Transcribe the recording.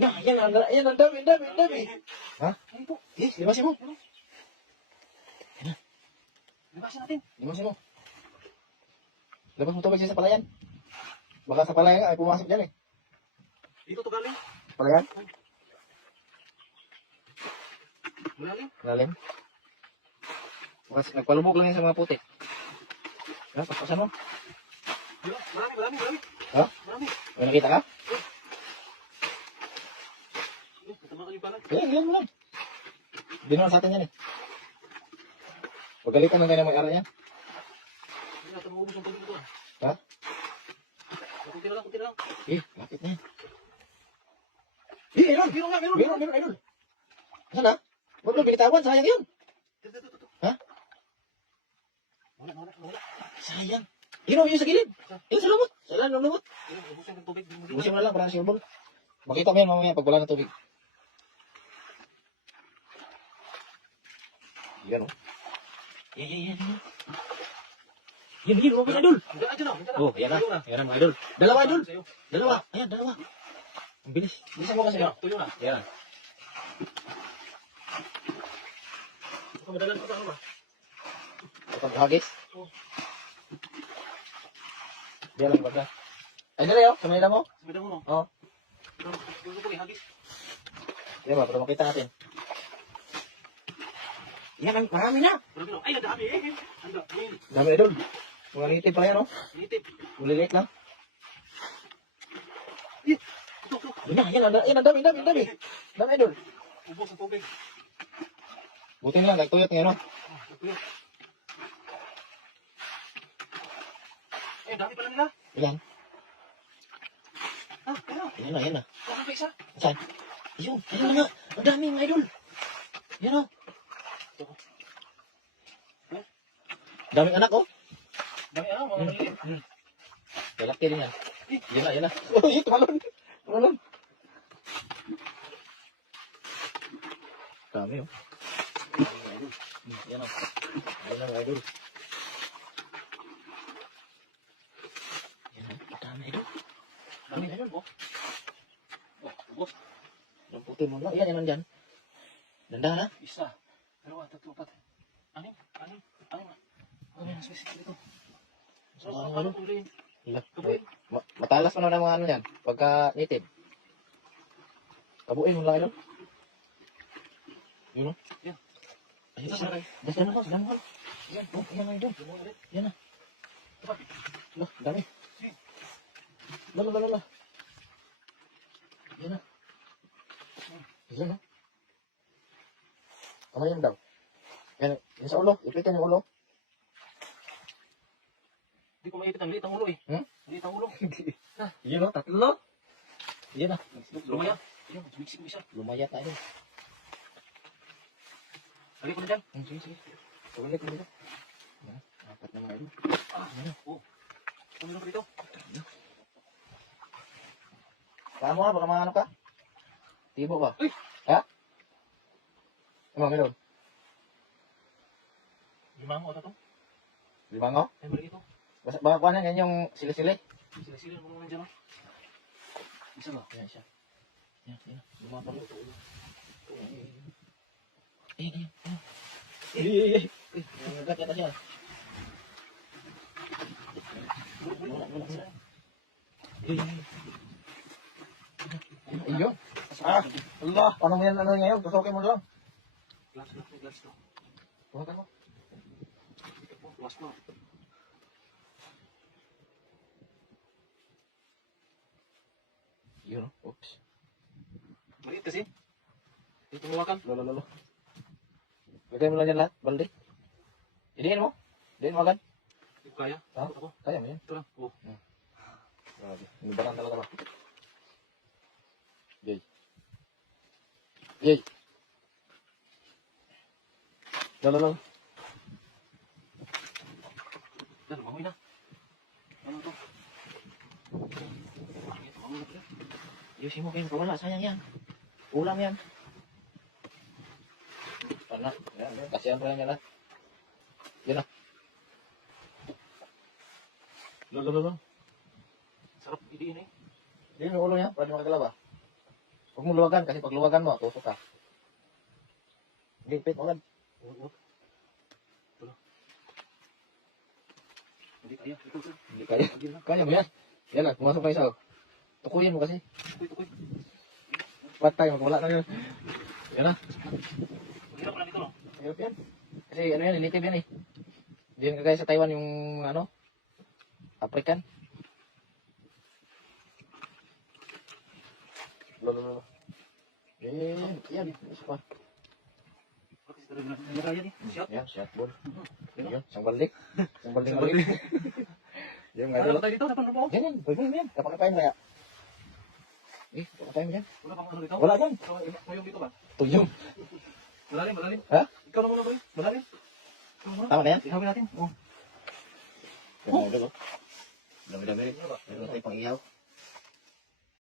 Nah, yan ang dami, dami, dami. Ha? Libasin mo. Libasin natin. Libasin mo. Labas mo tubig sa palayan. Baka sa palayan ay pumasok dyan eh. Dito to galing. Palayan? Malalim. Lalim. Bukas nagpalubog lang yan sa mga puti. Ha? Pasasan mo. Marami. Ha? Marami. May nakita ka? Tatamaan yung palan. Ilan mo lang. Hindi naman sa atin yan eh. Pagalitan lang tayo ng may-ari yan. Hindi natin maubos ang tubig ito. Ha? Kunti na lang. Bakit na yan? Idol! Meron, idol. Saan na? Huwag mo binitawan, sayang yun. Dito. Ha? Wala. Sayang. Yun sa gilid. Yun sa lumot. Sa lang ng lumot. Ubusin ng tubig. Busin mo na lang para sure ball. Makita mo yan mamaya pag wala ng tubig. Yan o. Yan. Yan, mga idol. Diyan na. Oh, yan na mga idol. Dalawa, idol. Ayan, dalawa. Ang bilis. Bilisan mo kasi. Tuyo na. Yan. Madalan pa ba? Kapag hagis. Oh. Yan lang baga. Ay, dali o. Sa Manila mo? Sabihan mo no? Oo. Gusto ko ihagis. Yan ba, para makita natin. Yan, marami na. Ay, nadami eh. Dami idol. Mga native pala yan o. Nitip. Uliliit lang. Ito. Yan, ang dami. Dami idol. Ubos ang tubig. Buti na lang, nagtuyot ngayon o. Tuyo. Dami pala nila. Ilan? Yan na. Parang pa isa. Saan? Yun na nga. Ang dami mga idol. Yan o. Daming anak o. Dami mga maliliit. Lalaki din yan. Yan na. Uy, tumalon. Dami o. Yan o. Yan na mga idol. Yan o. Dami idol. Dami idol mo. Ubos. Ang puti mo lang. Yan nandyan. Dandahan ha. Isa. Dalawa, tatlo, apat. Anim. Ano yung specific dito? So, ano ulit? Matalas pa naman ang mga ano yan. Pagka native. Kabuin mo lang idol. Yun o. Yan. Ay, isa. Dahan mo. Yan. Oh, yan na idol. Yan na. Lah, dami. Lala. Yan na. Yan na. Kamay yan daw. Yan sa ulo. Ipitan yung ulo. Hindi ko maipit ang liit ang ulo eh. Liit ang ulo. Yan o, tatlo. Yan na. Lumaya. Ayun, sumiksik mo isa. Lumayat na idol. Lagi ko na dyan. Sige. Tulit mo dito. Yan na. Apat na mga idol. Yan na. Tumulong ko dito. Saan mo ha? Baka mga ano ka? Tibo ba? Uy! Ha? Ano mga idol? Limang o tatong. Limango? Ay, mali ito. Baka kuha na yan yung sili-sili. Sila-sila mo naman dyan. Isa ba? Yan siya. Yan. Lumapang. Ayan. Nagagat yata siya. Ayun. Allah. Paano mo yan ngayon? Tusokin mo lang. Glass to. Tuwa ka mo. Glass mo. Yun. Oops. Maliit kasi. Dito mawakan. Lolo. Lagay mo lang yan lahat. Balde. Idiin mo. Idiin mo agad. Hindi ko kaya. Ha? Ako. Kaya mo yan. Ito lang. Grabe. Nibaran talaga ba? Yay. Lolo. Yan, mamoy na. Ano to? Mamoy na. Ayusin mo kayo. Wala. Sayang yan. Ulam yan. Panak. Yan. Kasihan pa yan lahat. Yan na. Lolo. Sarap idiin eh. Yan yung ulo niya. Pwede makagalaw ba? Huwag mo luwagan kasi pag luwagan mo, tusok ka. Hindi, pit, wag. Huwag. Tulo. Hindi kaya. Ito, sir. Hindi kaya. Kaya mo yan. Yan na, pumasok ka isa. oh. Tukuyin mo kasi. Tukoy. Patay, magwala na yun. Yan na. Hirap pala dito, no? Hirap yan. Kasi ano yan, native yan eh. Hindi yan kagaya sa Taiwan yung ano, African. Lolo. Yan. Isa pa. Bakit sila rin na kaya ni? Shot. Yan, shot ball. Yan, isang balik. Isang balik. Yan, nga Ano dito. ba tayo dito? Sa panrupo? Yan, yan. Pwede mo yan. Kapakapain mo kaya. Kapakapain mo yan. Wala bang ano dito? Wala yan. Mayroong dito ba? Tuyong. Malalim. Ha? Ikaw na muna ba yun? Malalim. Ikaw muna. Tama na yan? Ihawin natin. Oh. Yan, nga dito. Dami-dami rin. Meron na tayo pang ihaw.